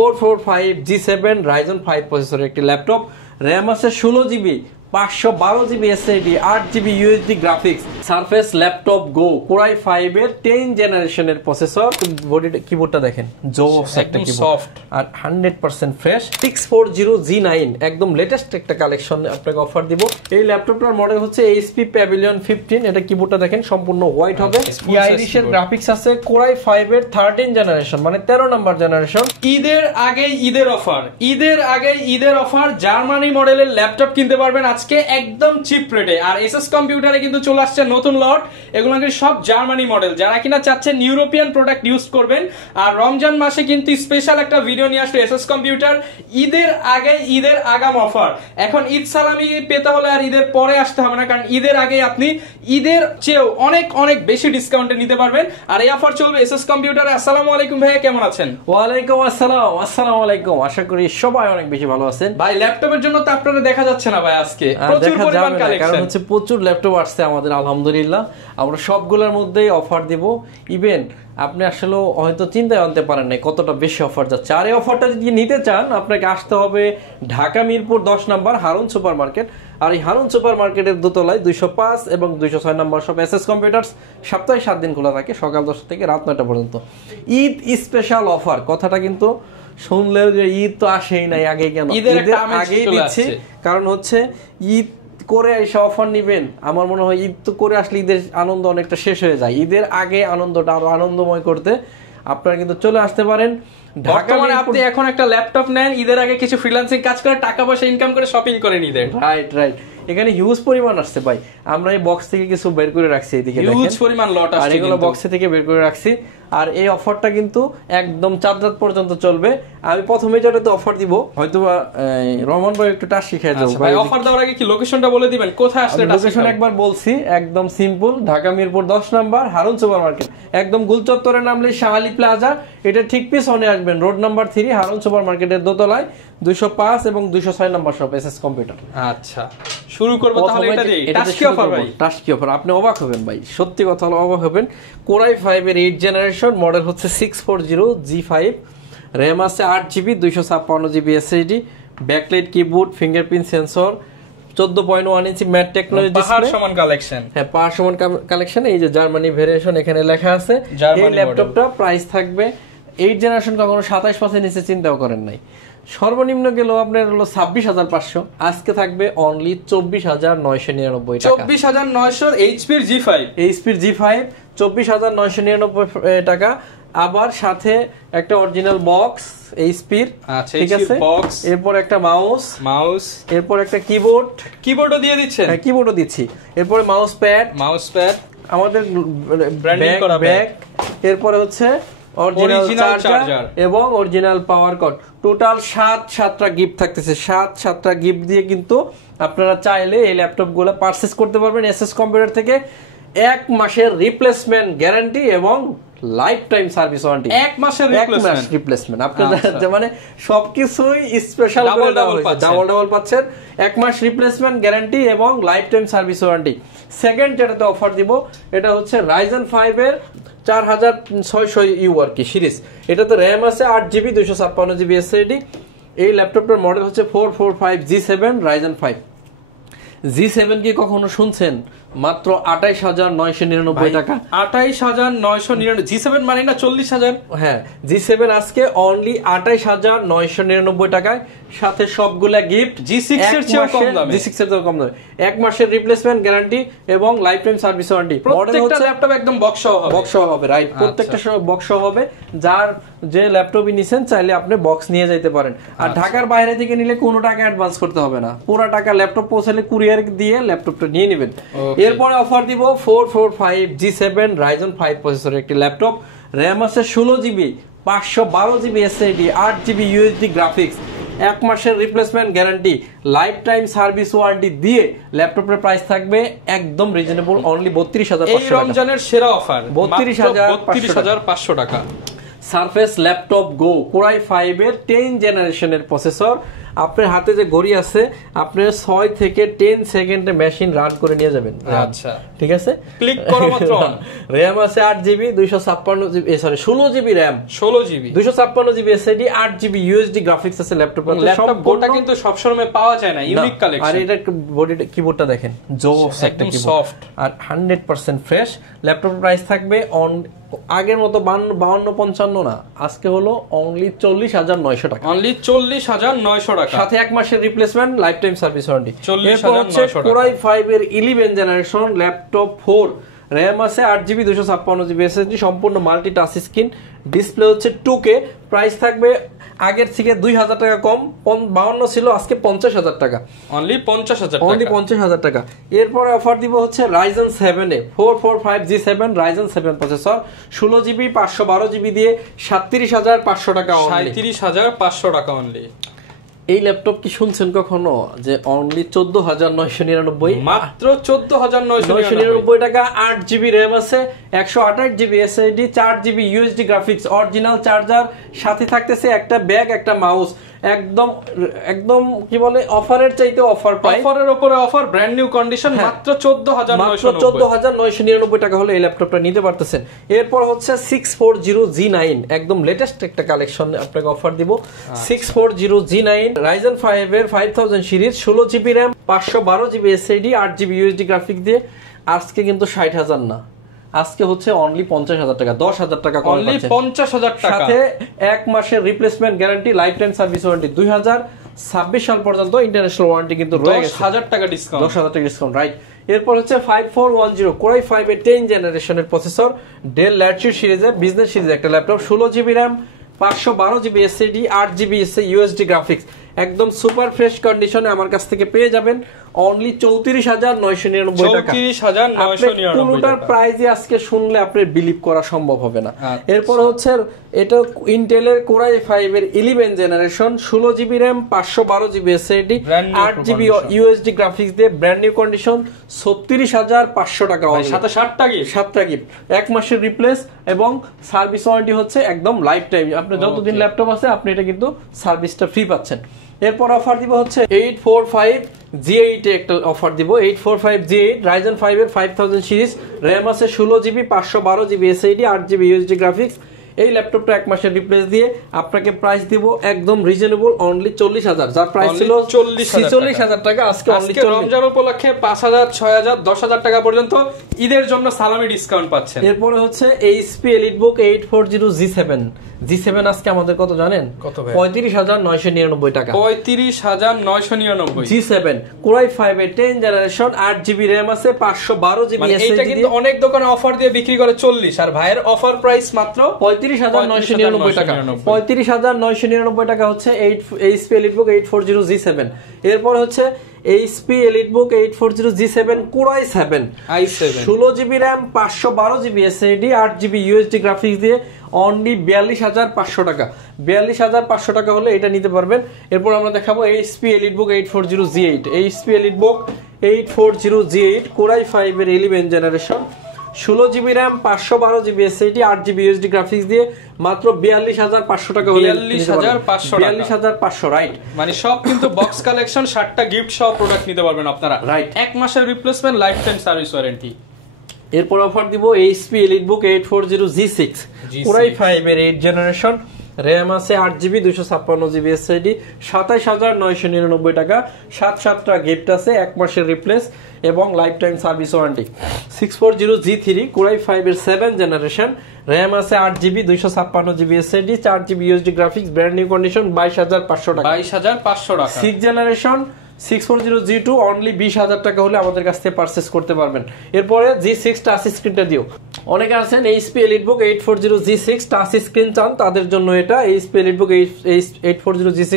445G7 Ryzen 5 প্রসেসরের একটি laptop, RAM আছে 16GB, 512GB SSD, 8GB USD graphics, surface laptop go, Core i5 এর 10 জেনারেশনের প্রসেসর। বডি কিবোর্ডটা দেখেন, জোস একটা কিবোর্ড আর 100% ফ্রেশ। 640G9 একদম লেটেস্ট একটা কালেকশন আপনাকে অফার দিব। এই ল্যাপটপটার মডেল হচ্ছে HP Pavilion 15। এটা কিবোর্ডটা দেখেন সম্পূর্ণ হোয়াইট হবে। আইরিশ এর গ্রাফিক্স আছে, Core i5 এর 13 জেনারেশন মানে 13 নম্বর জেনারেশন। ঈদের আগে ঈদের অফার, জার্মানি মডেলের ল্যাপটপ কিনতে পারবেন আজকে একদম চিপ রেটে। আর এসএস কম্পিউটারে কিন্তু চলে আসছে নতুন লট, এগুলো কিন্তু সব জার্মানি মডেল। যারা কিনা চাচ্ছেন ইউরোপিয়ান প্রোডাক্ট ইউজ করবেন, আর রমজান মাসে কিন্তু স্পেশাল একটা ভিডিও নিয়ে আসলো এসএস কম্পিউটার, ঈদের আগে ঈদের আগাম অফার। এখন ঈদ সালামি পেতে হলে আর ঈদের পরে আসতে হবে না, কারণ ঈদের আগে আপনি ঈদের চেয়েও অনেক অনেক বেশি ডিসকাউন্টে নিতে পারবেন। আর এই অফার চলবে এসএস কম্পিউটারে। আসসালামু আলাইকুম ভাইয়া, কেমন আছেন? ওয়ালাইকুম আসসালাম। আসসালামু আলাইকুম, আশা করি সবাই অনেক বেশি ভালো আছেন। ভাই ল্যাপটপের জন্য তো আপনারা দেখা যাচ্ছে না ভাই, আজকে প্রচুর পরিমাণ কালেকশন, কারণ হচ্ছে প্রচুর ল্যাপটপ আসছে আমাদের আলহামদুলিল্লাহ। আমরা সবগুলোর মধ্যেই অফার দিব। ইভেন আপনি আসলে হয়তো চিন্তায় আনতে পারেন না কতটা বেশি অফার যাচ্ছে। আর এই অফারটা যদি নিতে চান আপনাকে আসতে হবে ঢাকা মিরপুর 10 নম্বর হারুন সুপার মার্কেট। আর এই হারুন সুপার মার্কেটের দোতলায় 205 এবং 206 নম্বর সব এসএস কম্পিউটার্স। সপ্তাহে 7 দিন খোলা থাকে, সকাল 10টা থেকে রাত 9টা পর্যন্ত। ঈদ স্পেশাল অফার কথাটা কিন্তু শুনলেও যে ঈদ তো আসেই নাই আগে, কেন ঈদের আগেই দিচ্ছি, কারণ হচ্ছে ঈদ করে এসে অফার নিবেন। আমার মনে হয় ঈদ তো করে আসলে ঈদের আনন্দ অনেকটা শেষ হয়ে যায়। ঈদের আগে আনন্দটা আরো আনন্দময় করতে আপনারা কিন্তু চলে আসতে পারেন। বর্তমানে আপনি এখন একটা ল্যাপটপ নেন, ঈদের আগে কিছু ফ্রিল্যান্সিং কাজ করে টাকা পয়সা ইনকাম করে শপিং করেন ঈদের। রাইট। এখানে হিউজ পরিমাণ আসছে ভাই। আমরা এই বক্স থেকে কিছু বের করে রাখছি, এদিকে হিউজ পরিমাণ লট আসছে, আর এগুলো বক্স থেকে বের করে রাখছি। আর এই অফারটা কিন্তু একদম 4 রাত পর্যন্ত চলবে। আমি প্রথমে যেটাতে অফার দিব, হয়তো রহমান ভাই একটু টাচ শিখিয়ে দাও ভাই। অফার দেওয়ার আগে কি লোকেশনটা বলে দিবেন, কোথায় আসলে? লোকেশন একবার বলছি, একদম সিম্পল, ঢাকা মিরপুর 10 নম্বর হারুন সুপার মার্কেট। একদম গুলচত্বরে নামলে শাহালি প্লাজা, এটা ঠিক পিছনে আসবেন, রোড নাম্বার 3 হারুন সুপার মার্কেটের দোতলায় 205 এবং 206 নম্বর শপ এসএস কম্পিউটার। আচ্ছা, শুরু করব তাহলে এটা দিয়ে। টাস্কি অফার ভাই, টাস্কি অফার। আপনি অবাক হবেন ভাই, সত্যি কথা হলো অবাক হবেন। Core i5 এর 8 জেনারেশন, মডেল হচ্ছে 640G5, র‍্যাম আছে 8GB, 256GB SSD, backlight keyboard, fingerprint sensor, 14.1 ইঞ্চি ম্যাট টেকনোলজি ডিসপ্লে, পাহাড় সমান কালেকশন। হ্যাঁ, পাহাড় সমান কালেকশন। এই যে জার্মানি ভেরিয়েশন এখানে লেখা আছে। এই ল্যাপটপটা প্রাইস থাকবে 8 জেনারেশন কখনো 27% নিচে চিন্তাও করেন নাই। সর্বনিম্ন গেল আপনার হলো 26,500, আজকে থাকবে অনলি 24,999 টাকা। 24,900 এইচপির G5 24,999 টাকা। আবার সাথে একটা অরিজিনাল বক্স এইচপির, ঠিক আছে, এরপর একটা মাউস, এরপর একটা কিবোর্ডও দিয়ে দিচ্ছেন। হ্যাঁ, কিবোর্ডও দিচ্ছি। এরপর মাউস প্যাড, আমাদের ব্র্যান্ডিং করা ব্যাগ, এরপর হচ্ছে অরিজিনাল চার্জার এবং অরিজিনাল পাওয়ার কর্ড। টোটাল 7টা গিফট থাকতেছে। 7টা গিফট দিয়ে কিন্তু আপনারা চাইলে এই ল্যাপটপগুলো পারচেজ করতে পারবেন এসএস কম্পিউটার থেকে। 1 মাসের রিপ্লেসমেন্ট গ্যারান্টি এবং লাইফ টাইম সার্ভিস ওয়ারেন্টি। 1 মাসের রিপ্লেসমেন্ট আপনাদের মানে সবকিছুই স্পেশাল করে দেওয়া হয়েছে, ডাবল পাচ্ছেন। 1 মাস রিপ্লেসমেন্ট গ্যারান্টি এবং life time service warranty. Second যেটাতে অফার দিব, এটা হচ্ছে Ryzen 5 এর 4600U আর কি সিরিজ। এটাতে র‍্যাম আছে 8GB, 256GB SSD। এই ল্যাপটপটার মডেল হচ্ছে 445G7 Ryzen 5। G7 কি কখনো শুনছেন? মাত্র 28,999 টাকা। 28,999। G7 মানে না 40,000? হ্যাঁ, G7 আজকে অনলি 28,999 টাকায়, সাথে সবগুলা গিফট। G6 এর চেয়েও কম দামে। G6 এর চেয়েও কম দামে। 1 মাসের রিপ্লেসমেন্ট গ্যারান্টি এবং লাইফ টাইম সার্ভিস ওয়ারেন্টি। প্রত্যেকটা ল্যাপটপ একদম বক্স সহ হবে, রাইট। প্রত্যেকটা বক্স সহ হবে। যার যে ল্যাপটপই নিছেন চাইলে আপনি বক্স নিয়ে যাইতে পারেন। আর ঢাকার বাইরে থেকে নিলে কোনো টাকা অ্যাডভান্স করতে হবে না, পুরো টাকা ল্যাপটপ পৌঁছালে কুরিয়ার দিয়ে ল্যাপটপটা নিয়ে নেবেন। এরপরে অফার দিব 445G7 Ryzen 5 প্রসেসরের একটি ল্যাপটপ, র‍্যাম আছে 16GB, 512GB SSD, 8GB USD graphics, 1 মাসের replacement guarantee, life time service warranty দিয়ে ল্যাপটপের প্রাইস থাকবে একদম রিজনেবল, অনলি 32,500 টাকা। এই রমজানের সেরা অফার, 32,500 টাকা। Surface laptop go, Core i5 এর 10 জেনারেশনের প্রসেসর, আপনার হাতে যে ঘড়ি আছে আপনি 6 থেকে 10 সেকেন্ডে মেশিন রান করে নিয়ে যাবেন। আচ্ছা ঠিক আছে, ক্লিক করা মাত্র র‍্যাম আছে 8GB 256GB, sorry 16GB RAM, 16GB 256GB SSD, 8GB USD graphics আছে ল্যাপটপে। ল্যাপটপ বোর্ডটা কিন্তু সব সময় পাওয়া যায় না, ইউনিক কালেকশন। আর এটা বডিটা কিবোর্ডটা দেখেন, জোস একটা কিবোর্ড, সফট আর 100% ফ্রেশ। ল্যাপটপের প্রাইস থাকবে আগের মতো 52-55 না, আজকে হলো অনলি 40,900 টাকা, অনলি 40,900 টাকা, সাথে 1 মাসের replacement, life time service warranty. 40,900 টাকা। কোরাই 5 এর 11 জেনারেশন ল্যাপটপ 4, র‍্যাম আছে 8GB 256GB এসএসডি, সম্পূর্ণ মাল্টি টাচ স্ক্রিন, ডিসপ্লে হচ্ছে 2K। প্রাইস থাকবে আগের থেকে 2,000 টাকা কম, 52 ছিল, আজকে 50,000 টাকা, অনলি 50,000 টাকা, অনলি 50,000 টাকা। এরপরে অফার দিব হচ্ছে Ryzen 7 এ 445G7 Ryzen 7 processor, 16GB 512GB দিয়ে 37,500 টাকা, 37,500 টাকা অনলি। এই ল্যাপটপ কি শুনছেন কখনো যে অনলি 14,999, মাত্র 14,999 টাকা। 8GB র‍্যাম আছে, 128GB SSD, 4GB USD graphics, original charger, সাথে থাকতেছে একটা ব্যাগ, একটা মাউস। একদম একদম কি বলে অফারের চাইতে অফার পাই, অফারের উপরে অফার, ব্র্যান্ড নিউ কন্ডিশন, মাত্র 14,999 টাকা হলে এই ল্যাপটপটা নিতে পারতেছেন। এরপর হচ্ছে 640G9, একদম লেটেস্ট একটা কালেকশন আপনাকে অফার দিব। 640G9 Ryzen 5 এর 5000 series, 16GB RAM, 512GB SSD, 8GB USD graphics দিয়ে আজকে কিন্তু 60,000 না, আজকে হচ্ছে অনলি 50,000 টাকা, 10,000 টাকা কম, অনলি 50,000 টাকা, সাথে 1 মাসের replacement guarantee, life time service warranty. 2026 সাল পর্যন্ত ইন্টারন্যাশনাল ওয়ারেন্টি কিন্তু রয়ে গেছে, 10,000 টাকা ডিসকাউন্ট, 10,000 টাকা ডিসকাউন্ট, রাইট। এরপর হচ্ছে 5410 কোরাই 5 এর 10 জেনারেশনের প্রসেসর, ডেল ল্যাটিটিউড সিরিজের বিজনেস সিরিজের একটা laptop, 16GB RAM, 512GB SSD, 8GB USD graphics, একদম সুপার ফ্রেশ কন্ডিশনে আমার কাছ থেকে পেয়ে যাবেন অনলি 34,999 টাকা। 34,999 কোনটার প্রাইসই আজকে শুনলে আপনি বিলিভ করা সম্ভব হবে না। এরপর হচ্ছে এটা ইন্টেলের কোরাই 5 এর 11 generation, 16GB RAM, 512GB SSD, 8GB USD graphics দিয়ে ব্র্যান্ড নিউ কন্ডিশন, 36,500 টাকা, সাথে 7টা গিফট, 1 মাসের রিপ্লেস এবং সার্ভিস ওয়ারেন্টি হচ্ছে একদম লাইফ টাইম। আপনি যতদিন ল্যাপটপ আছে আপনি এটা কিন্তু সার্ভিসটা ফ্রি পাচ্ছেন। এরপর অফার দিব হচ্ছে 845G8 এ একটা অফার দিব, 845G8 Ryzen 5 এর 5000 সিরিজ, র‍্যাম আছে 16GB 512GB SSD, 8GB USD graphics. এই ল্যাপটপটা 1 মাসের রিপ্লেস দিয়ে আপনাকে প্রাইস দিব একদম রিজনেবল, অনলি 40,000, যার প্রাইস ছিল 46,000 টাকা, আজকে অনলি রমজান উপলক্ষে 5,000, 6,000, 10,000 টাকা পর্যন্ত ঈদের জন্য সালামি ডিসকাউন্ট পাচ্ছেন। এরপর হচ্ছে HP EliteBook 840G7 আজকে আমাদের কত জানেন? কত ভাই? 35,999 টাকা, 35,999। G7 কোরাই 5 এর 10 জেনারেশন, 8GB র‍্যাম আছে, 512GB এসএসডি। এটা কিন্তু অনেক দোকানে অফার দিয়ে বিক্রি করে 40, আর ভাইয়ের অফার প্রাইস মাত্র 35,999 টাকা। 35,999 টাকা হচ্ছে HP EliteBook 840G7। এরপর হচ্ছে HP EliteBook 840G7 core i 7 i7, 16GB RAM, 512GB SSD, 8GB USD graphics দিয়ে অনলি 42,500 টাকা। 42,500 টাকা হলে এটা নিতে পারবেন। এরপর আমরা দেখাবো HP EliteBook 840G8, HP EliteBook 840G8 core i 5 এর 11 generation, 16GB RAM, 512GB SSD, 8GB USD graphics দিয়ে মাত্র 42,500 টাকা হলে 42,500, রাইট। মানে সব কিন্তু বক্স কালেকশন, 7টা গিফট সহ প্রোডাক্ট নিতে পারবেন আপনারা, রাইট। 1 মাসের replacement, life time service warranty. এরপর অফার দিব HP EliteBook 840G6 কোরাই 5 এর 8 জেনারেশন, র‍্যাম আছে 8GB 256GB এসএসডি, 27,999 টাকা, 7টা গিফট আছে, 1 মাসের রিপ্লেস এবং life time service warranty. 640G3 core i 5 এর 7 জেনারেশন, র‍্যাম আছে 8GB 256GB SSD, 4GB USD graphics, brand new condition, 22,500 টাকা, 22,500 টাকা। 6 জেনারেশন 640G2 অনলি 20,000 টাকা হলে আমাদের কাছ থেকে পারচেজ করতে পারবেন। এরপরে G6 টাচ স্ক্রিনটা দিও। অনেকে আছেন HP EliteBook 840G6 touch screen চান, তাদের জন্য এটা HP EliteBook 840G6